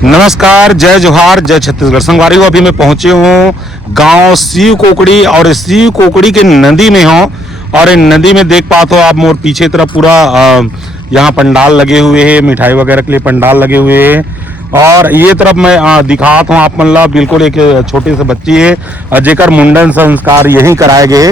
नमस्कार, जय जोहार, जय छत्तीसगढ़। संगवारी हो, अभी मैं पहुंचे हूँ गांव शिव कोकड़ी और शिव कोकड़ी के नदी में हूँ। और इन नदी में देख पाते हो आप मोर पीछे तरफ पूरा यहाँ पंडाल लगे हुए हैं, मिठाई वगैरह के लिए पंडाल लगे हुए हैं। और ये तरफ मैं दिखाता हूँ आप मतलब बिल्कुल एक छोटी सी बच्ची है जेकर मुंडन संस्कार यहीं कराए गए।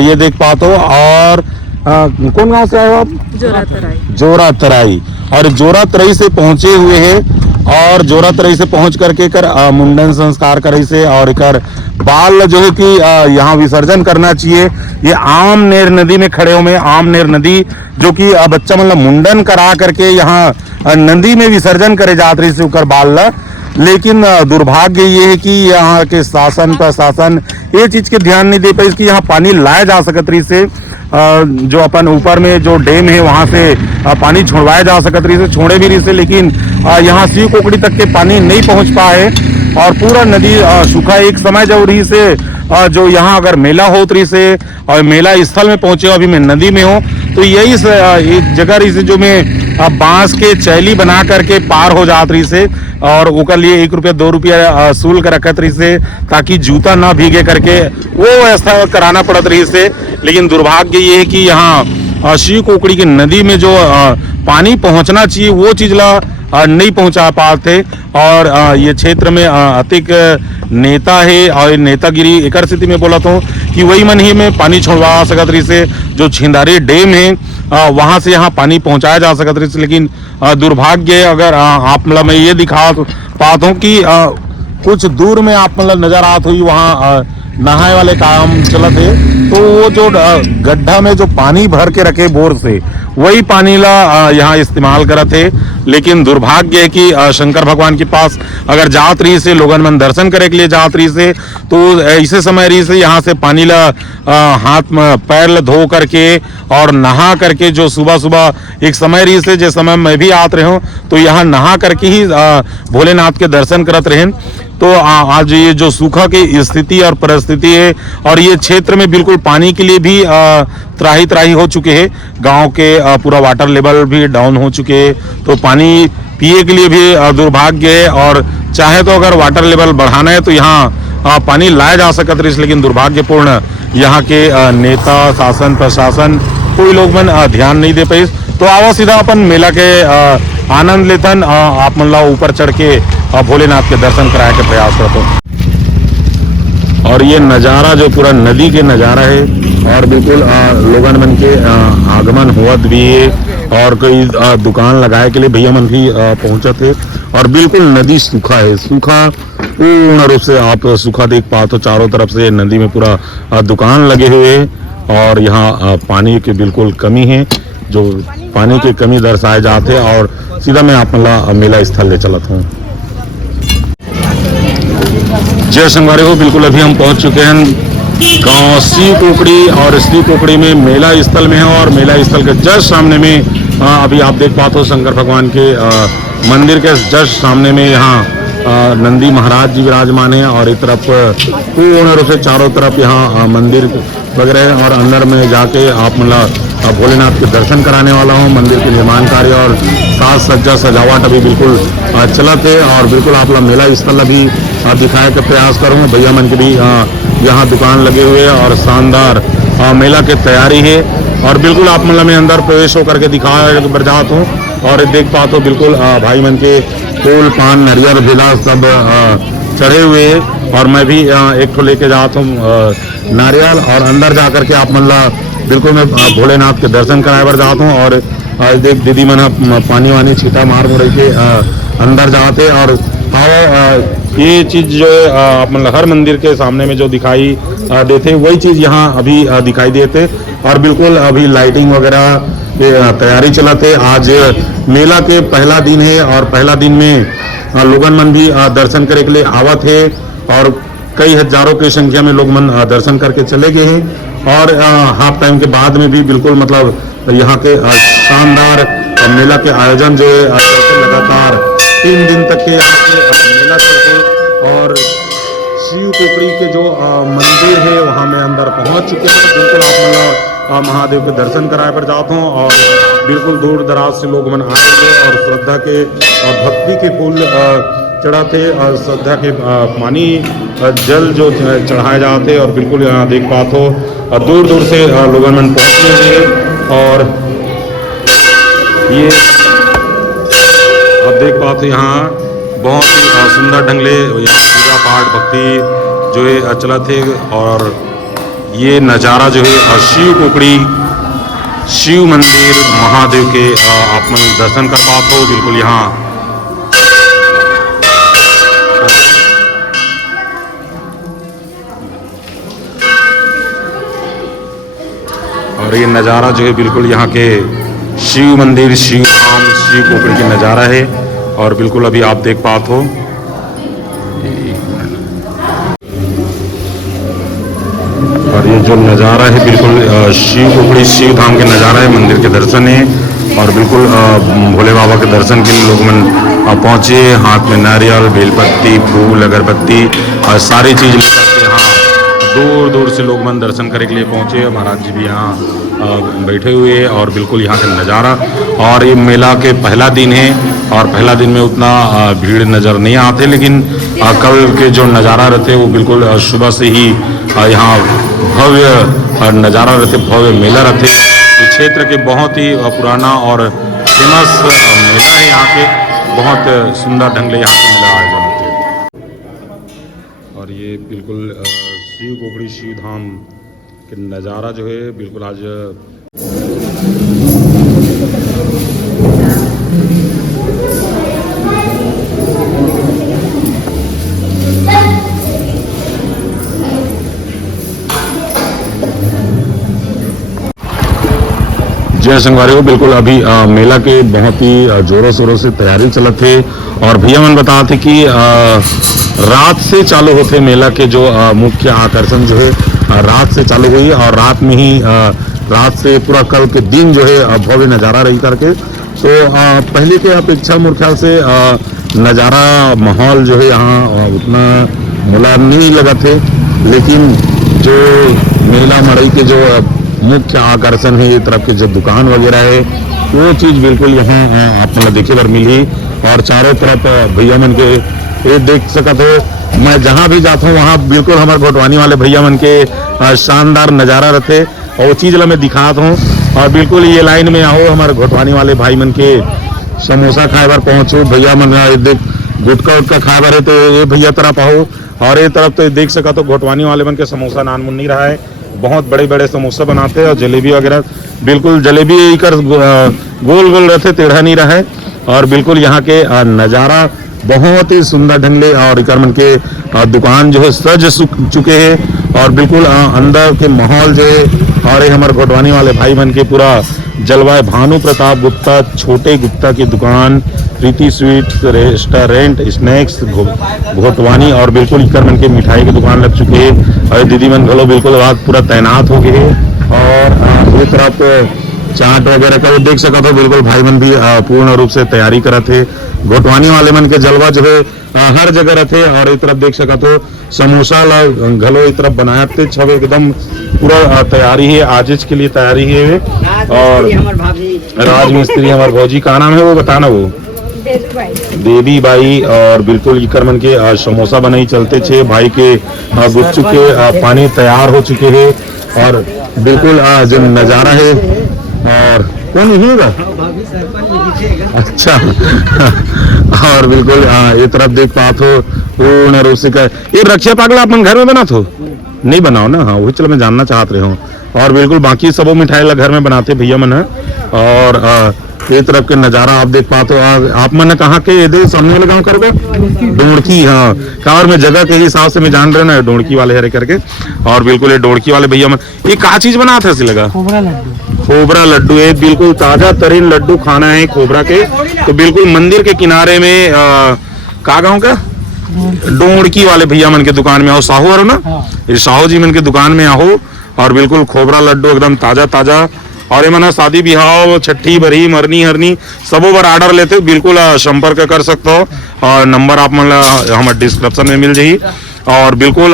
ये देख पाते हो। और कौन गांव से आए हो आप? जोरा तराई। जोरा तराई। और जोरा तराई से पहुंचे हुए हैं और जोरा तराई से पहुंच करके कर मुंडन संस्कार करे से और कर बाल जो है कि यहाँ विसर्जन करना चाहिए। ये आमनेर नदी में खड़े हुए, आमनेर नदी जो कि बच्चा मतलब मुंडन करा करके यहाँ नदी में विसर्जन करे जात रही से उकर बाल। लेकिन दुर्भाग्य ये है कि यहाँ के शासन प्रशासन ये चीज के ध्यान नहीं दे पाई कि यहाँ पानी लाया जा सकत रही से जो अपन ऊपर में जो डैम है वहां से पानी छोड़वाया जा सकत रही से, छोड़े भी रही से। लेकिन यहाँ शिव कोकड़ी तक के पानी नहीं पहुंच पाए और पूरा नदी सूखा। एक समय जब रही से जो यहाँ अगर मेला होत रही से और मेला स्थल में पहुंचे, अभी मैं नदी में हूँ, तो यही एक जगह रही से जो मैं बांस के चैली बना करके पार हो जात रही से और ओकर लिए 1 रुपया 2 रुपया शुल्क रखत रही से ताकि जूता ना भीगे करके वो व्यवस्था कराना पड़त रही से। लेकिन दुर्भाग्य ये है कि यहाँ शिव कोकड़ी की नदी में जो पानी पहुंचना चाहिए वो चीज ला नहीं पहुंचा पाते। और ये क्षेत्र में अधिक नेता है और नेतागिरी एक स्थिति में बोला तो कि वही मन ही में पानी छोड़वा सकत रही से जो छिंदारी डैम है वहां से यहाँ पानी पहुंचाया जा सकत रही से। लेकिन दुर्भाग्य अगर आप मतलब मैं ये दिखा पाता हूँ कि कुछ दूर में आप मतलब नजर आत हुई वहाँ नहाए वाले काम चलत है, तो वो जो गड्ढा में जो पानी भर के रखे बोर से वही पानी ला यहाँ इस्तेमाल करत है। लेकिन दुर्भाग्य है कि शंकर भगवान के पास अगर जात रही से लोगन मन दर्शन करे के लिए जात रही से तो ऐसे समय रही से यहाँ से पानी ला हाथ में पैर ला धो करके और नहा करके जो सुबह सुबह एक समय रही से जिस समय मैं भी आत रहे हूँ तो यहाँ नहा करके ही भोलेनाथ के दर्शन करत रहे। तो आज ये जो सूखा की स्थिति और परिस्थिति है और ये क्षेत्र में बिल्कुल पानी के लिए भी त्राही त्राही हो चुके हैं। गांव के पूरा वाटर लेवल भी डाउन हो चुके हैं, तो पानी पिए के लिए भी दुर्भाग्य है। और चाहे तो अगर वाटर लेवल बढ़ाना है तो यहाँ पानी लाया जा सकता है, लेकिन दुर्भाग्यपूर्ण यहाँ के नेता शासन प्रशासन कोई लोग मन ध्यान नहीं दे पाए। तो आओ सीधा अपन मेला के आनंद लेतन आप मतलब ऊपर चढ़ के भोलेनाथ के दर्शन कराए के प्रयास करते हो। और ये नज़ारा जो पूरा नदी के नज़ारा है और बिल्कुल लोगन मन के आगमन हुआ भी है और कोई दुकान लगाए के लिए भैया मन भी पहुंचे थे। और बिल्कुल नदी सूखा है, सूखा पूर्ण रूप से आप सूखा देख पाओ तो चारों तरफ से नदी में पूरा दुकान लगे हुए हैं और यहाँ पानी की बिल्कुल कमी है, जो पानी की कमी दर्शाए जाते हैं। और सीधा मैं आप मेला स्थल ले चलता हूँ। जय संगवारी हो, बिल्कुल अभी हम पहुंच चुके हैं गांव शिव कोकड़ी और शिव कोकड़ी में मेला स्थल में है। और मेला स्थल के जस्ट सामने में अभी आप देख पाते हो शंकर भगवान के मंदिर के जस्ट सामने में यहाँ नंदी महाराज जी विराजमान है। और एक तरफ पूर्ण रूप से चारों तरफ यहाँ मंदिर वगैरह और अंदर में जाके आप मतलब भोलेनाथ के दर्शन कराने वाला हूँ। मंदिर के निर्माण कार्य और साज सज्जा सजावट अभी बिल्कुल चलत है और बिल्कुल आप लोग मेला स्थल अभी दिखाने का प्रयास करूँगा। भैया मन के भी यहाँ दुकान लगे हुए हैं और शानदार मेला की तैयारी है। और बिल्कुल आप मतलब मैं अंदर प्रवेश होकर के दिखा बरजात हूँ और देख पाते हो बिल्कुल भाई मन के फूल पान नारियल भिला सब चढ़े हुए हैं। और मैं भी एक ठो लेके जाता हूँ नारियल और अंदर जा करके आप मतलब बिल्कुल मैं भोलेनाथ के दर्शन कराए बर जाता हूँ। और देख दीदी मन पानी वानी छीटा मार मुड़ के अंदर जाते। और ये चीज़ जो है आप मतलब हर मंदिर के सामने में जो दिखाई देते वही चीज़ यहाँ अभी दिखाई देते। और बिल्कुल अभी लाइटिंग वगैरह तैयारी चलाते। आज मेला के पहला दिन है और पहला दिन में लोगन मन भी दर्शन करे के लिए आवत है और कई हजारों की संख्या में लोग मन दर्शन करके चले गए हैं। और हाफ टाइम के बाद में भी बिल्कुल मतलब यहाँ के शानदार मेला के आयोजन जो है लगातार 3 दिन तक के मेला चलते। और शिव कोकड़ी के जो मंदिर है वहाँ में अंदर पहुँच चुके हैं। बिल्कुल आप मतलब महादेव के दर्शन कराए पर जाता हूँ और बिल्कुल दूर दराज से लोग मन आए हुए और श्रद्धा के और भक्ति के फूल चढ़ाते और श्रद्धा के पानी जल जो चढ़ाए जाते और बिल्कुल यहाँ देख पाते हो और दूर दूर से लोगों में पहुँचते हैं और ये आप देख पाते यहाँ बहुत ही सुंदर ढंग ले यहाँ पूजा पाठ भक्ति जो है चलत है और ये नज़ारा जो है शिव कुकड़ी शिव मंदिर महादेव के आप मन दर्शन कर पाते हो बिल्कुल यहाँ और ये नज़ारा जो है बिल्कुल यहाँ के शिव मंदिर शिव धाम शिव कुकड़ी की नज़ारा है और बिल्कुल अभी आप देख पाते हो और ये जो नज़ारा है बिल्कुल शिव कुकड़ी शिव धाम के नज़ारा है मंदिर के दर्शन है और बिल्कुल भोले बाबा के दर्शन के लिए लोग मन पहुँचे हाथ में नारियल बेलपत्ती फूल अगरबत्ती और सारी चीज़ लेकर यहाँ दूर दूर से लोग मन दर्शन करने के लिए पहुँचे महाराज जी भी यहाँ बैठे हुए हैं और बिल्कुल यहाँ का नज़ारा और ये मेला के पहला दिन है और पहला दिन में उतना भीड़ नज़र नहीं आते लेकिन कल के जो नज़ारा रहते वो बिल्कुल सुबह से ही यहाँ भव्य नज़ारा रहते भव्य मेला रहते इस क्षेत्र के बहुत ही पुराना और फेमस मेला है यहाँ के बहुत सुंदर ढंग से यहाँ पे मेला आयोजन होते हैं और ये बिल्कुल शिव कुकड़ी शिव धाम के नज़ारा जो है बिल्कुल आज जय संगवारी को बिल्कुल अभी मेला के बहुत ही जोरों शोरों से तैयारी चलत थे और भैया मन बताते कि रात से चालू होते मेला के जो मुख्य आकर्षण जो है रात से चालू हुई और रात में ही रात से पूरा कल के दिन जो है भव्य नज़ारा रही करके तो पहले के अपेक्षा मेरे ख्याल से नज़ारा माहौल जो है यहाँ उतना मुला नहीं लगा थे लेकिन जो मेला मड़ई के जो मुख्य आकर्षण है ये तरफ के जो दुकान वगैरह है वो चीज़ बिल्कुल यहाँ आप मतलब देखे बार मिली और चारों तरफ भैया मन के ये देख सकते हो मैं जहाँ भी जाता हूँ वहाँ बिल्कुल हमारे घोटवानी वाले भैया मन के शानदार नज़ारा रहते और वो चीज़ ला मैं दिखाता हूँ और बिल्कुल ये लाइन में आओ हमारे घोटवानी वाले भाई मन के समोसा खाए बार पहुँचो भैया मन देख गुटका उटका खाए बार है तो ये भैया तरफ आओ और ये तरफ तो देख सका तो घोटवानी वाले मन के समोसा नान मुन नहीं रहा है बहुत बड़े बड़े समोसा बनाते हैं और जलेबी वगैरह बिल्कुल जलेबी कर गोल गोल रहते टेढ़ा नहीं रहा है और बिल्कुल यहाँ के नज़ारा बहुत ही सुंदर ढंग ले और इकर मन के दुकान जो है सज चुके हैं और बिल्कुल अंदर के माहौल जो है और ये हमारे घोटवानी वाले भाई मन के पूरा जलवाय भानु प्रताप गुप्ता छोटे गुप्ता की दुकान प्रीति स्वीट्स रेस्टोरेंट स्नैक्स घोटवानी और बिल्कुल इकर मन के मिठाई की दुकान लग चुके हैं और दीदी मन घलो बिल्कुल आज पूरा तैनात हो गए और ये तरफ चाट वगैरह का वो देख सका था बिल्कुल भाई मन भी पूर्ण रूप से तैयारी करा थे घोटवानी वाले मन के जलवा जो है हर जगह रहते और इस तरफ देख सका तो समोसा ला घलो इस तरफ बनाए थे छब एकदम पूरा तैयारी है आजिज के लिए तैयारी है और राज मिस्त्री हमारे भौजी का नाम है वो बताना वो देवी बाई और बिल्कुल इकर मन के समोसा बनाई चलते छे भाई के गुच्चू के पानी तैयार हो चुके हैं और बिल्कुल जो नज़ारा है और कौन यहीगा अच्छा और बिल्कुल ये तरफ देख पाते हो पूर्ण रूप से ये रक्षा पागला अपन घर में बनाते हो नहीं बनाओ ना हाँ वही चलो मैं जानना चाहत रहे हूँ और बिल्कुल बाकी सब मिठाई ला घर में बनाते भैया मन है और ये तरफ के नज़ारा आप देख पाते हो आप मन कहाँ के ये सामने वाले गाँव करोगे डोड़की हाँ कावर में जगह के हिसाब से मैं जान रहे ना डोड़की वाले हरे करके और बिल्कुल ये डोड़की वाले भैया मन ये क्या चीज बनाते हैं लगा खोबरा लड्डू है बिल्कुल ताजा तरीन लड्डू खाना है खोबरा के तो बिल्कुल मंदिर के किनारे में का गाँव का डोड़की वाले भैया मन के दुकान में आओ साहू और ना ये साहू जी मन के दुकान में आओ और बिल्कुल खोबरा लड्डू एकदम ताजा ताजा और ये मना शादी बिहाव छठी बरही मरनी हरनी सबों बार ऑर्डर लेते हो बिल्कुल संपर्क कर सकते हो और नंबर आप मन हमारे डिस्क्रिप्शन में मिल जाएगी और बिल्कुल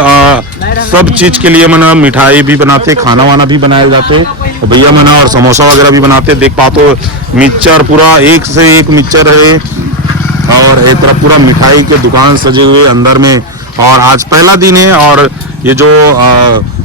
सब चीज के लिए मना मिठाई भी बनाते खाना वाना भी बनाए जाते भैया मना और समोसा वगैरह भी बनाते देख पाते हो मिक्सचर पूरा एक से एक मिक्सचर है और एक तरफ पूरा मिठाई के दुकान सजे हुए अंदर में। और आज पहला दिन है और ये जो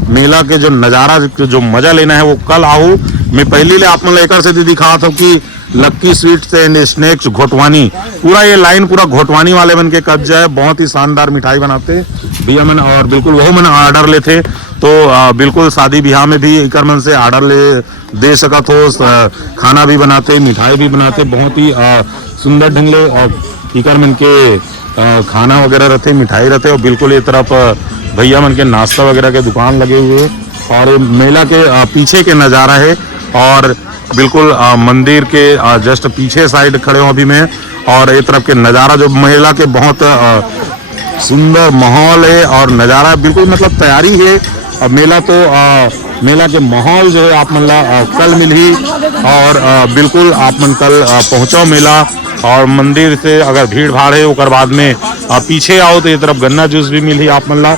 मेला के जो नज़ारा जो मजा लेना है वो कल आओ। मैं पहली ले आप मन लेकर से दिखा था कि लक्की स्वीट्स एंड स्नैक्स घोटवानी, पूरा ये लाइन पूरा घोटवानी वाले बन के कब्जा है। बहुत ही शानदार मिठाई बनाते भैया मन और बिल्कुल वो मन ऑर्डर लेते तो बिल्कुल शादी ब्याह में भी इकर मन से ऑर्डर ले दे सकत हो। खाना भी बनाते, मिठाई भी बनाते, बहुत ही सुंदर ढंग ले और इकर मन के खाना वगैरह रहते, मिठाई रहते। और बिल्कुल ये तरफ भैया मन के नाश्ता वगैरह के दुकान लगे हुए और मेला के पीछे के नज़ारा है। और बिल्कुल मंदिर के जस्ट पीछे साइड खड़े हूँ अभी मैं। और एक तरफ के नज़ारा जो मेला के बहुत सुंदर माहौल है और नज़ारा बिल्कुल मतलब तैयारी है। अब मेला तो मेला के माहौल जो है आप मन कल मिली और बिल्कुल आप मन कल पहुँचो मेला। और मंदिर से अगर भीड़ भाड़ है उसके बाद में पीछे आओ तो ये तरफ गन्ना जूस भी मिली आप मन।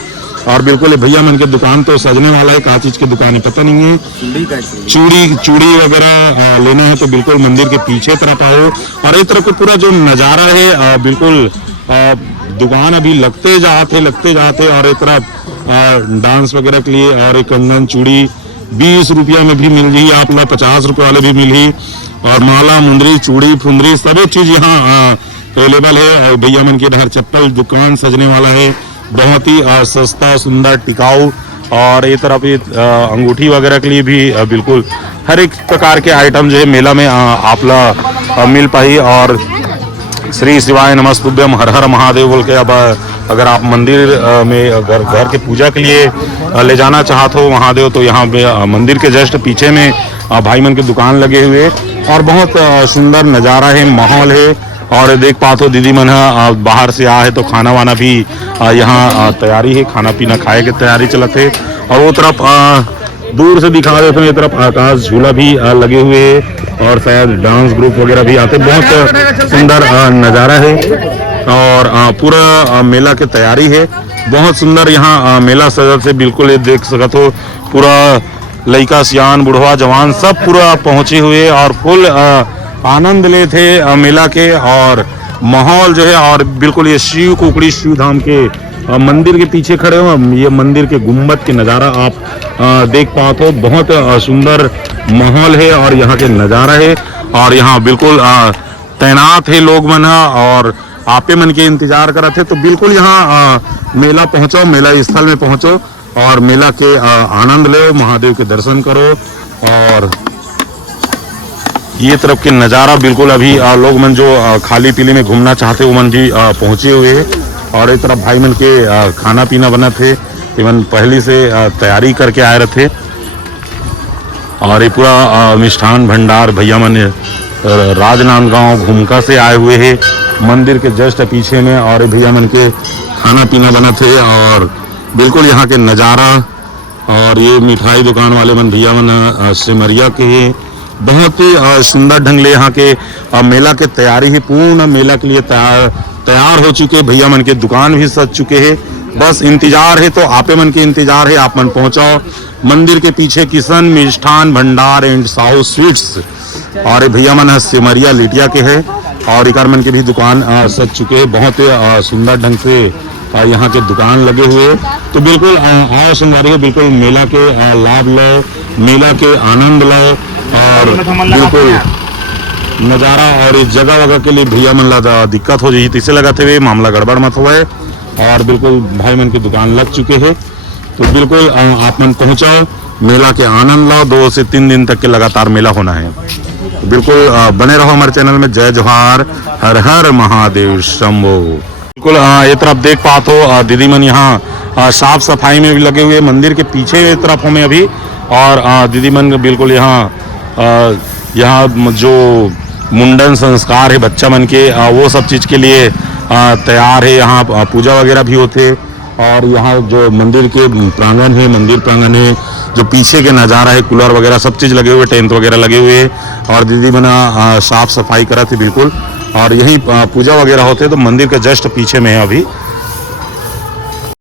और बिल्कुल भैया मन के दुकान तो सजने वाला है, क्या चीज की दुकान है पता नहीं है। चूड़ी वगैरह लेना है तो बिल्कुल मंदिर के पीछे तरफ आओ। और एक तरफ पूरा जो नज़ारा है बिल्कुल दुकान अभी लगते जाते। और एक तरफ डांस वगैरह के लिए और एक कंगन चूड़ी 20 रुपया में भी मिल रही आप लोग, 50 रुपये वाले भी मिली। और माला मुंदरी चूड़ी फुंदरी सभी चीज यहाँ अवेलेबल है। और भैया मन के इधर चप्पल दुकान सजने वाला है, बहुत ही सस्ता सुंदर टिकाऊ। और ये तरफ ये अंगूठी वगैरह के लिए भी बिल्कुल हर एक प्रकार के आइटम जो है मेला में आप लोग मिल पाई। और श्री शिवाय नमस्तुभ्यम हर हर महादेव बोल के अब अगर आप मंदिर में घर के पूजा के लिए ले जाना चाहते हो महादेव तो यहाँ पे मंदिर के जस्ट पीछे में भाई मन के दुकान लगे हुए और बहुत सुंदर नज़ारा है, माहौल है। और देख पाते हो दीदी मन बाहर से आए है तो खाना वाना भी यहाँ तैयारी है, खाना पीना खाए के तैयारी चलत है। और वो तरफ दूर से दिखा देते हैं ये तरफ आकाश झूला भी लगे हुए है और शायद डांस ग्रुप वगैरह भी आते, बहुत सुंदर नज़ारा है। और पूरा मेला की तैयारी है, बहुत सुंदर यहाँ मेला सजत से बिल्कुल ये देख सकते हो। पूरा लड़का सियान बुढ़वा जवान सब पूरा पहुँचे हुए और फुल आनंद ले थे मेला के। और माहौल जो है और बिल्कुल ये शिव कुकड़ी शिव धाम के मंदिर के पीछे खड़े हो, ये मंदिर के गुम्बद के नज़ारा आप देख पाते हो। बहुत सुंदर माहौल है और यहाँ के नज़ारा है। और यहाँ बिल्कुल तैनात है लोग मन और आपे मन के इंतजार करत है। तो बिल्कुल यहाँ मेला पहुँचो, मेला स्थल में पहुँचो और मेला के आनंद लो, महादेव के दर्शन करो। और ये तरफ के नज़ारा बिल्कुल अभी लोग मन जो खाली पीली में घूमना चाहते वो मन भी पहुँचे हुए हैं। और एक तरफ भाई मन के खाना पीना बना थे, इवन पहले से तैयारी करके आए रहे थे। और ये पूरा मिष्ठान भंडार भैया मन राजनांदगांव घूमका से आए हुए हैं मंदिर के जस्ट पीछे में। और भैया मन के खाना पीना बना थे और बिल्कुल यहाँ के नज़ारा। और ये मिठाई दुकान वाले मन भैया मन सिमरिया के हैं, बहुत ही सुंदर ढंग ले यहाँ के मेला के तैयारी है, पूर्ण मेला के लिए तैयार हो चुके भैया मन के दुकान भी सज चुके हैं। बस इंतजार है तो आपे मन के इंतजार है, आप मन पहुँचाओ मंदिर के पीछे किशन मिष्ठान भंडार एंड साहू स्वीट्स। और भैया मन सिमरिया लिटिया के है और इकार मन के भी दुकान सज चुके हैं, बहुत ही सुंदर ढंग से यहाँ के दुकान लगे हुए। तो बिल्कुल आओ संगवारी, बिल्कुल मेला के लाभ लो, मेला के आनंद लो। और बिल्कुल नज़ारा और इस जगह वगह के लिए भैया मन ला दिक्कत हो जाए इसे लगाते हुए मामला गड़बड़ मत हुआ है। और बिल्कुल भाई मन की दुकान लग चुके हैं तो बिल्कुल आप मन पहुँचाओ, मेला के आनंद लाओ। 2 से 3 दिन तक के लगातार मेला होना है। तो बिल्कुल बने रहो हमारे चैनल में। जय जोहार, हर हर महादेव शंभो। बिल्कुल ये तरफ देख पाते हो दीदी मन यहाँ साफ सफाई में भी लगे हुए, मंदिर के पीछे तरफ हमें अभी। और दीदी मन बिल्कुल यहाँ जो मुंडन संस्कार है बच्चा मन के वो सब चीज़ के लिए तैयार है। यहाँ पूजा वगैरह भी होते। और यहाँ जो मंदिर के प्रांगण है, मंदिर प्रांगण है, जो पीछे के नज़ारा है, कूलर वगैरह सब चीज़ लगे हुए, टेंट वगैरह लगे हुए। और दीदी बना साफ सफाई करा थी बिल्कुल। और यहीं पूजा वगैरह होते तो मंदिर के जस्ट पीछे में है अभी।